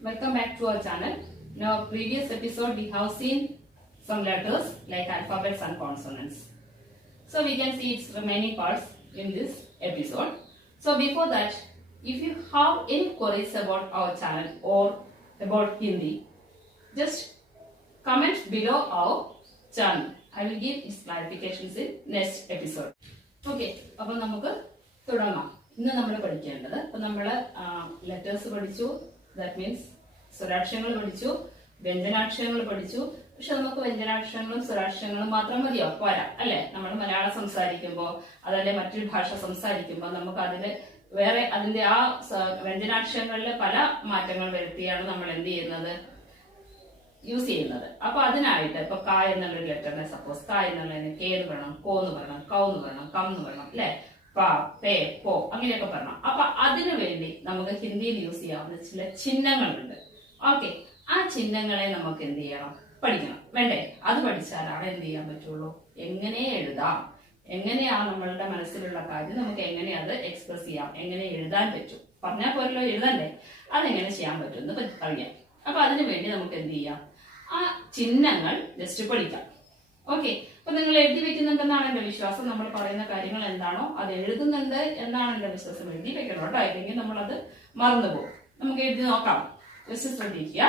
Welcome back to our channel. In our previous episode, we have seen some letters like alphabets and consonants. So we can see its remaining parts in this episode. So before that, if you have any queries about our channel or about Hindi, just comment below our channel. I will give its clarifications in next episode. Okay, അപ്പോൾ നമുക്ക് തുടങ്ങാം. ഇന്ന് നമ്മൾ പഠിക്കേണ്ടത് അപ്പോൾ നമ്മൾ letters പഠിച്ചു, that means സ്വരാക്ഷരങ്ങൾ പഠിച്ചു, വ്യഞ്ജനാക്ഷരങ്ങൾ പഠിച്ചു. പക്ഷെ നമുക്ക് വ്യഞ്ജനാക്ഷരങ്ങളും സ്വരാക്ഷരങ്ങളും മാത്രം മതിയോ? പോരാ അല്ലെ? നമ്മൾ മലയാളം സംസാരിക്കുമ്പോൾ അതല്ലേ മറ്റൊരു ഭാഷ സംസാരിക്കുമ്പോൾ നമുക്ക് അതില് വേറെ അതിന്റെ ആ വ്യഞ്ജനാക്ഷരങ്ങളിൽ പല മാറ്റങ്ങൾ വരുത്തിയാണ് നമ്മൾ എന്ത് ചെയ്യുന്നത്, യൂസ് ചെയ്യുന്നത്. അപ്പൊ അതിനായിട്ട് ഇപ്പൊ ക എന്നുള്ളൊരു ലെറ്ററിനെ സപ്പോസ് ക എന്നുള്ളതിന് കെ എന്ന് പറയണം, കോ എന്ന് പറയണം, കൗ എന്ന് പറയണം, കം എന്ന് പറയണം, അല്ലെ? പ, പേ, പോ അങ്ങനെയൊക്കെ പറയണം. അപ്പൊ അതിനു വേണ്ടി നമുക്ക് ഹിന്ദിയിൽ യൂസ് ചെയ്യാവുന്ന ചില ചിഹ്നങ്ങളുണ്ട്. ഓക്കെ, ആ ചിഹ്നങ്ങളെ നമുക്ക് എന്ത് ചെയ്യണം, പഠിക്കണം വേണ്ടേ? അത് പഠിച്ചാലാണ് എന്ത് ചെയ്യാൻ പറ്റുള്ളൂ, എങ്ങനെ എഴുതാം, എങ്ങനെയാ നമ്മളുടെ മനസ്സിലുള്ള കാര്യം നമുക്ക് എങ്ങനെ അത് എക്സ്പ്രസ് ചെയ്യാം, എങ്ങനെ എഴുതാൻ പറ്റും. പറഞ്ഞാൽ പോരല്ലോ, എഴുതണ്ടേ, അതെങ്ങനെ ചെയ്യാൻ പറ്റും എന്ന് അറിയാം. അപ്പൊ അതിനു വേണ്ടി നമുക്ക് എന്ത് ചെയ്യാം, ആ ചിഹ്നങ്ങൾ ജസ്റ്റ് പഠിക്കാം. ഓക്കെ, അപ്പൊ നിങ്ങൾ എഴുതി വെക്കുന്നുണ്ടെന്നാണ് എന്റെ വിശ്വാസം. നമ്മൾ പറയുന്ന കാര്യങ്ങൾ എന്താണോ അത് എഴുതുന്നുണ്ട് എന്നാണ് എന്റെ വിശ്വാസം. എഴുതി വെക്കണം കേട്ടോ, അല്ലെങ്കിൽ നമ്മളത് മറന്നുപോകും. നമുക്ക് എഴുതി നോക്കാം, ജസ്റ്റ് ശ്രദ്ധിക്കുക.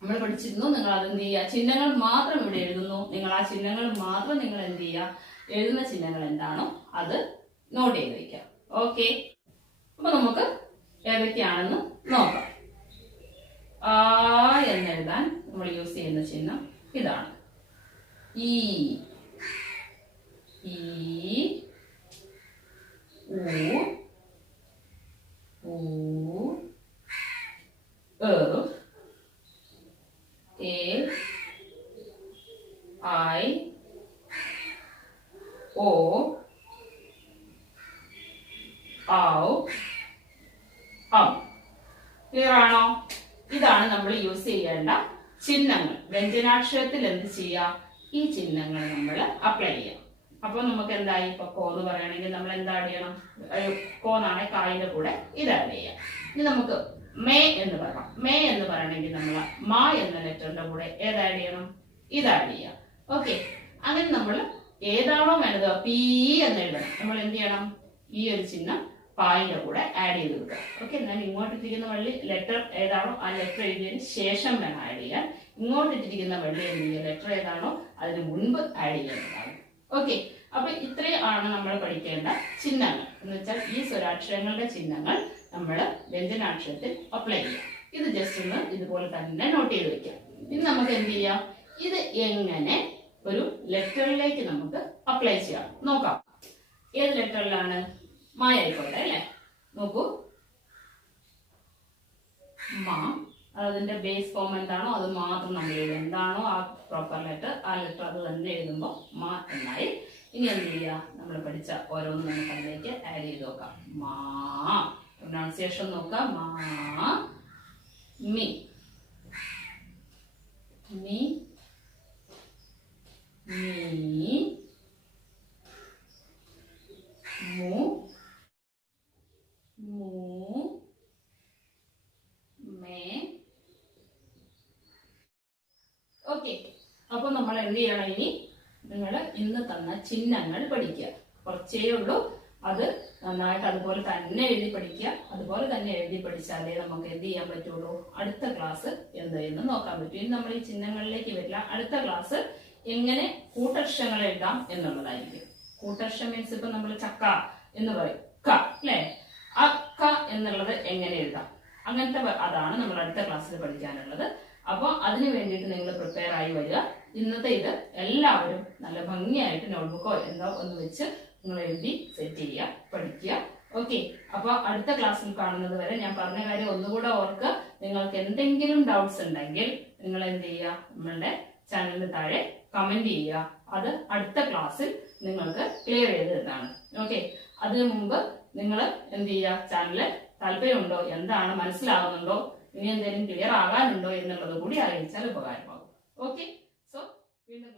നമ്മൾ പഠിച്ചിരുന്നു, നിങ്ങൾ അത് എന്ത് ചെയ്യുക, ചിഹ്നങ്ങൾ മാത്രം ഇവിടെ എഴുതുന്നു. നിങ്ങൾ ആ ചിഹ്നങ്ങൾ മാത്രം നിങ്ങൾ എന്ത് ചെയ്യുക, എഴുതുന്ന ചിഹ്നങ്ങൾ എന്താണോ അത് നോട്ട് ചെയ്ത് വയ്ക്കാം. ഓക്കെ, അപ്പൊ നമുക്ക് ഏതൊക്കെയാണെന്ന് നോക്കാം. ആ എന്നെഴുതാൻ നമ്മൾ യൂസ് ചെയ്യുന്ന ചിഹ്നം ഇതാണ്. ഈ, ഈ, ഊ, എ, ഐ, ഓ, ഔ, അം. ക്ലിയർ ആണോ? ഇതാണ് നമ്മൾ യൂസ് ചെയ്യേണ്ട ചിഹ്നങ്ങൾ. വ്യഞ്ജനാക്ഷരത്തിൽ എന്ത് ചെയ്യാം, ഈ ചിഹ്നങ്ങൾ നമ്മൾ അപ്ലൈ ചെയ്യാം. അപ്പൊ നമുക്ക് എന്തായി, ഇപ്പൊ കോ എന്ന് പറയണമെങ്കിൽ നമ്മൾ എന്താ ആഡ് ചെയ്യണം, കോ എന്നാണ് കായിന്റെ കൂടെ ഇത് ആഡ് ചെയ്യാം. ഇനി നമുക്ക് മേ എന്ന് പറയാം. മേ എന്ന് പറയണമെങ്കിൽ നമ്മൾ മാ എന്ന ലെറ്ററിന്റെ കൂടെ ഏത് ആഡ് ചെയ്യണം, ഇത് ആഡ് ചെയ്യാം. ഓക്കെ, അങ്ങനെ നമ്മൾ ഏതാണോ വേണ്ടത് പി എന്ന് എഴുതണം. നമ്മൾ എന്ത് ചെയ്യണം, ഈ ഒരു ചിഹ്നം പായിന്റെ കൂടെ ആഡ് ചെയ്ത് കൊടുക്കുക. ഓക്കെ, ഞാൻ ഇങ്ങോട്ട് ഇട്ടിരിക്കുന്ന വള്ളി ലെറ്റർ ഏതാണോ ആ ലെറ്റർ എഴുതിയതിന് ശേഷം വേണം ആഡ് ചെയ്യാൻ. ഇങ്ങോട്ട് ഇട്ടിരിക്കുന്ന വള്ളി എഴുതിയ ലെറ്റർ ഏതാണോ അതിന് മുൻപ് ആഡ് ചെയ്യേണ്ടതാണ്. ഓക്കെ, അപ്പൊ ഇത്രയാണ് നമ്മൾ പഠിക്കേണ്ട ചിഹ്നങ്ങൾ. എന്ന് വെച്ചാൽ ഈ സ്വരാക്ഷരങ്ങളുടെ ചിഹ്നങ്ങൾ നമ്മൾ വ്യഞ്ജനാക്ഷരത്തിൽ അപ്ലൈ ചെയ്യാം. ഇത് ജസ്റ്റ് ഒന്ന് ഇതുപോലെ തന്നെ നോട്ട് ചെയ്ത് വെക്കാം. ഇനി നമുക്ക് എന്ത് ചെയ്യാം, ഇത് എങ്ങനെ ഒരു ലെറ്ററിലേക്ക് നമുക്ക് അപ്ലൈ ചെയ്യാം നോക്കാം. ഏത് ലെറ്ററിലാണ്? മാ ആയിക്കോട്ടെ അല്ലെ. നോക്കൂ, മാ, അതിന്റെ ബേസ് ഫോം എന്താണോ അത് മാത്രം നമ്മൾ എഴുതും. എന്താണോ ആ പ്രോപ്പർ ലെറ്റർ, ആ ലെറ്റർ അത് തന്നെ എഴുതുമ്പോൾ മാ എന്നായി. ഇനി എന്ത് ചെയ്യുക, നമ്മൾ പഠിച്ച ഓരോന്നും നമുക്ക് അതിലേക്ക് ആഡ് ചെയ്ത് നോക്കാം. മാ, പ്രൊനൗൺസിയേഷൻ നോക്കാം. മാ, മി, മി, മീ, മു, മൂ, മേ. ഓക്കെ, അപ്പൊ നമ്മൾ എന്ത് ചെയ്യണം, ഇനി നിങ്ങൾ ഇന്ന് തന്ന ചിഹ്നങ്ങൾ പഠിക്കുക. കുറച്ചേ ഉള്ളൂ, അത് നന്നായിട്ട് അതുപോലെ തന്നെ എഴുതി പഠിക്കുക. അതുപോലെ തന്നെ എഴുതി പഠിച്ചാലേ നമുക്ക് എന്ത് ചെയ്യാൻ പറ്റുള്ളൂ, അടുത്ത ക്ലാസ് എന്ത് എന്ന് നോക്കാൻ പറ്റും. ഇനി നമ്മൾ ഈ ചിഹ്നങ്ങളിലേക്ക് വരില്ല. അടുത്ത ക്ലാസ് എങ്ങനെ കൂട്ടക്ഷരങ്ങൾ എഴുതാം എന്നുള്ളതായിരിക്കും. കൂട്ടക്ഷരം മീൻസ് ഇപ്പൊ നമ്മൾ ചക്ക എന്ന് പറയും, ക അല്ലെ. ആ ക എന്നുള്ളത് എങ്ങനെ എഴുതാം, അങ്ങനത്തെ അതാണ് നമ്മൾ അടുത്ത ക്ലാസ്സിൽ പഠിക്കാനുള്ളത്. അപ്പൊ അതിന് വേണ്ടിയിട്ട് നിങ്ങൾ പ്രിപ്പയർ ആയി വരിക. ഇന്നത്തെ ഇത് എല്ലാവരും നല്ല ഭംഗിയായിട്ട് നോട്ട്ബുക്കോ എന്തോ ഒന്ന് വെച്ച് നിങ്ങൾ എഴുതി സെറ്റ് ചെയ്യുക, പഠിക്കുക. ഓക്കെ, അപ്പൊ അടുത്ത ക്ലാസ്സിൽ കാണുന്നത് വരെ ഞാൻ പറഞ്ഞ കാര്യം ഒന്നുകൂടെ ഓർക്കുക. നിങ്ങൾക്ക് എന്തെങ്കിലും ഡൗട്ട്സ് ഉണ്ടെങ്കിൽ നിങ്ങൾ എന്ത് ചെയ്യുക, നമ്മളുടെ ചാനലിന് താഴെ കമന്റ് ചെയ്യുക. അത് അടുത്ത ക്ലാസ്സിൽ നിങ്ങൾക്ക് ക്ലിയർ ചെയ്ത് തരാണ്. ഓക്കെ, അതിനു മുമ്പ് നിങ്ങൾ എന്ത് ചെയ്യുക, ചാനലിൽ താല്പര്യമുണ്ടോ, എന്താണ് മനസ്സിലാവുന്നുണ്ടോ, ഇനി എന്തെങ്കിലും ക്ലിയർ ആകാനുണ്ടോ എന്നുള്ളത് കൂടി അറിയിച്ചാൽ ഉപകാരമാകും. ഓക്കെ, സോ വീണ്ടും